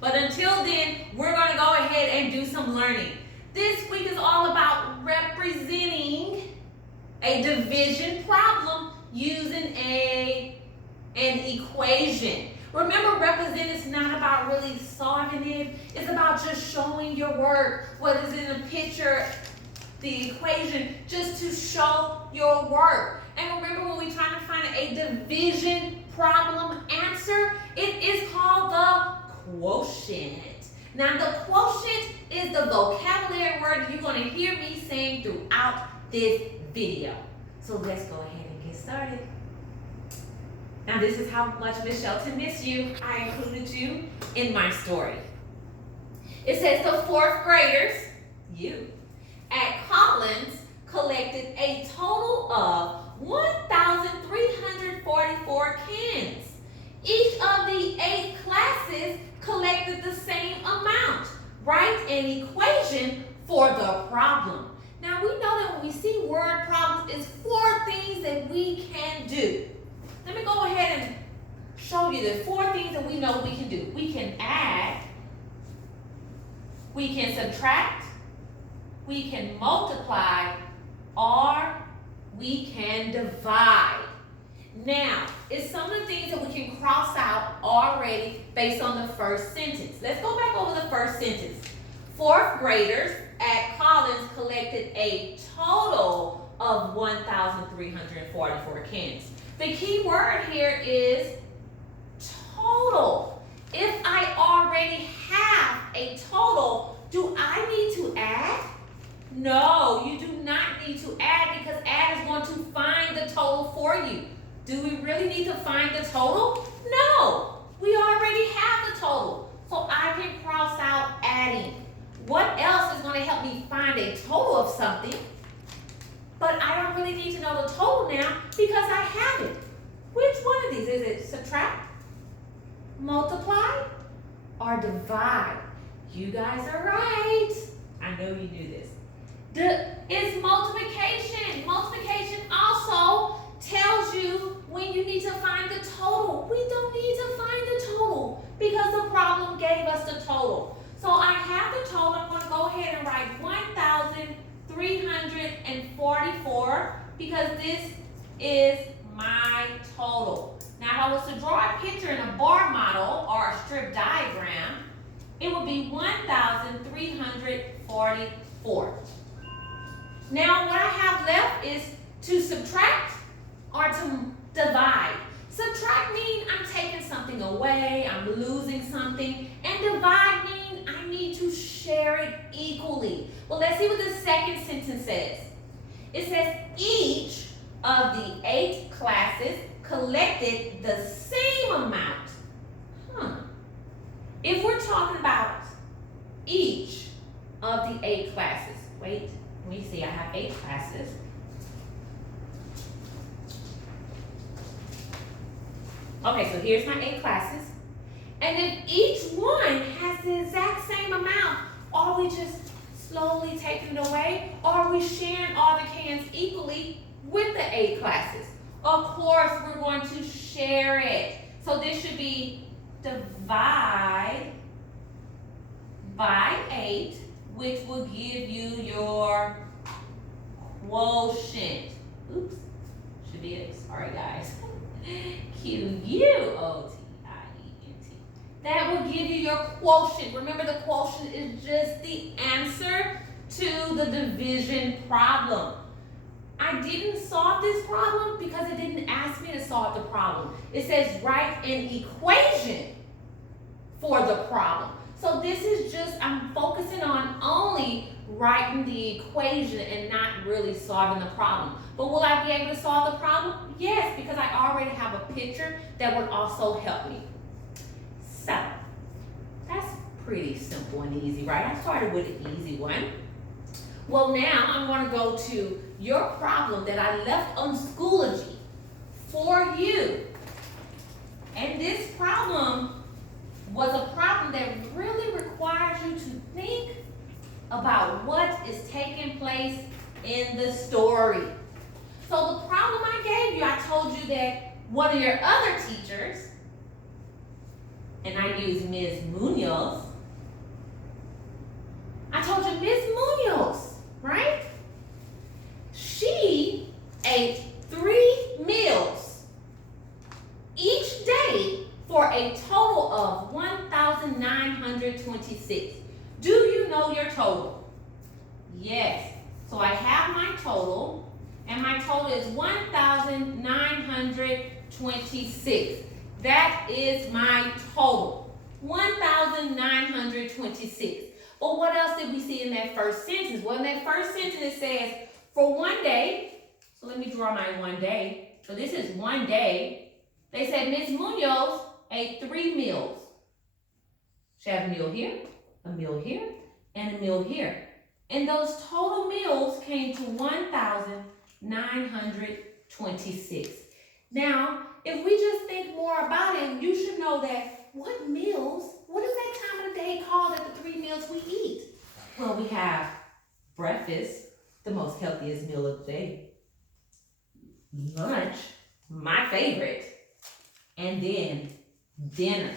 But until then, we're going to go ahead and do some learning. This week is all about representing a division problem using an equation. Remember, represent is not about really solving it. It's about just showing your work, what is in a picture, the equation, just to show your work. And remember, when we're trying to find a division problem answer, it is called the quotient. Now, the quotient is the vocabulary word you're going to hear me saying throughout this video. So let's go ahead and get started. Now, this is how much Miss Shelton missed you. I included you in my story. It says the fourth graders, you, at Collins collected a total of 1,344 cans. Each of the 8 classes collected the same amount. Write an equation for the problem. Now, we know that when we see word problems, it's 4 things that we can do. Let me go ahead and show you the 4 things that we know we can do. We can add, we can subtract, we can multiply, or we can divide. Now, it's some of the things that we can cross out already based on the first sentence. Let's go back over the first sentence. 4th graders at Collins collected a total of 1,344 cans. The key word here is total. If I already have a total, do I need to add? No, you do not need to add, because add is going to find the total for you. Do we really need to find the total? No, we already have the total. So I can cross out adding. What else is going to help me find a total of something? But I don't really need to know the total now because I have it. Which one of these? Is it subtract, multiply, or divide? You guys are right. I know you knew this. It's multiplication. Multiplication also tells you when you need to find the total. We don't need to find the total because the problem gave us the total. So I have the total. I'm going to go ahead and write 1,344 because this is my total. Now, if I was to draw a picture in a bar model or a strip diagram, it would be 1,344. Now, what I have left is to subtract or to divide. Subtract means I'm taking something away, I'm losing something, and divide means I need to share it equally. Well, let's see what the second sentence says. It says each of the 8 classes collected the same amount. If we're talking about each of the 8 classes, wait, let me see, I have 8 classes. Okay, so here's my 8 classes. And if each one has the exact same amount, are we just slowly taking it away? Or are we sharing all the cans equally with the 8 classes? Of course, we're going to share it. So this should be divide by 8, which will give you your quotient. Oops, should be it. Sorry, guys. Q-U-O-T-I-E-N-T. That will give you your quotient. Remember, the quotient is just the answer to the division problem. I didn't solve this problem because it didn't ask me to solve the problem. It says write an equation for the problem. So this is just, I'm focusing on only writing the equation and not really solving the problem. But will I be able to solve the problem? Yes, because I already have a picture that would also help me. So, that's pretty simple and easy, right? I started with an easy one. Well, now I'm going to go to your problem that I left on Schoology for you. And this problem was a problem that really requires you to think about what is taking place in the story. So the problem I gave you, I told you that one of your other teachers and I use Ms. Munoz, I told you Ms. Munoz, right? She ate 3 meals each day for a total of 1,926. Do you know your total? Yes. So I have my total, and my total is 1,926. That is my total, 1,926. But what else did we see in that first sentence? Well, in that first sentence it says, for one day, so let me draw my one day. So this is one day. They said Ms. Munoz ate 3 meals. She had a meal here, a meal here, and a meal here. And those total meals came to 1,926. Now, if we just think more about it, you should know that what is that time of the day called at the 3 meals we eat? Well, we have breakfast, the most healthiest meal of the day. Lunch, my favorite. And then dinner.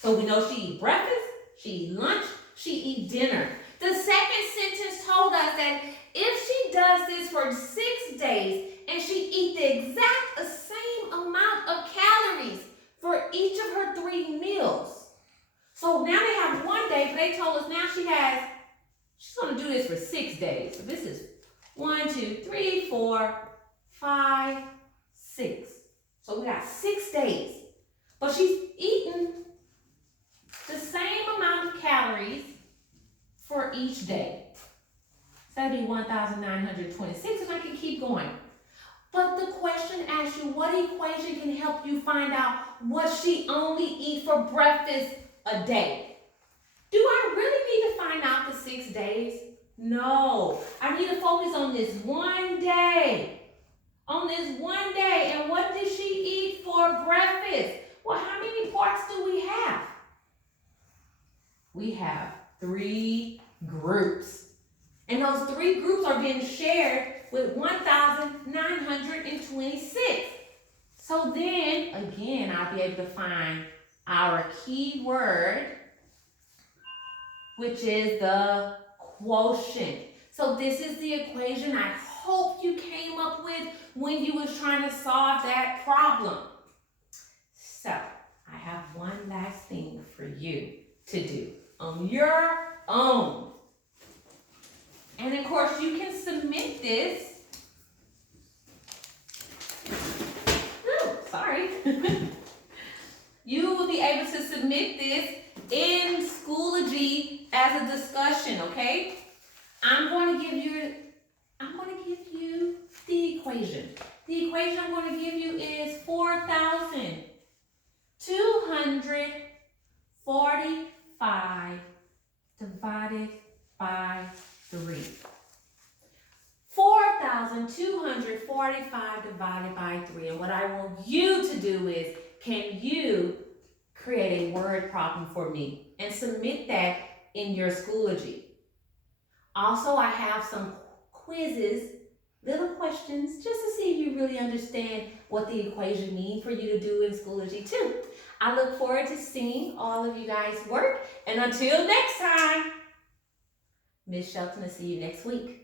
So we know she eat breakfast, she eat lunch, she eat dinner. The second sentence told us that if she does this for 6 days and she eats the exact same amount of calories for each of her 3 meals. So now they have one day, but they told us now she's going to do this for 6 days. So this is 1, 2, 3, 4, 5, 6. So we got 6 days. But she's eating the same amount of calories for each day. So that'd be 1,926, and I can keep going. But the question asks you, what equation can help you find out what she only eats for breakfast a day? Do I really need to find out the 6 days? No. I need to focus on this one day. On this one day, and what did she eat for breakfast? Well, how many parts do we have? We have 3 groups. And those 3 groups are being shared with 1,926. So then, again, I'll be able to find our key word, which is the quotient. So this is the equation I hope you came up with when you was trying to solve that problem. So, I have one last thing for you to do on your own. And of course, you can submit this. Sorry. You will be able to submit this in Schoology as a discussion, okay? I'm going to give you the equation. The equation I'm going to give you is 4,245 divided by 3. 4,245 divided by 3. And what I want you to do is, can you create a word problem for me and submit that in your Schoology? Also, I have some quizzes, little questions, just to see if you really understand what the equation means for you to do in Schoology too. I look forward to seeing all of you guys work. And until next time, Miss Shelton will see you next week.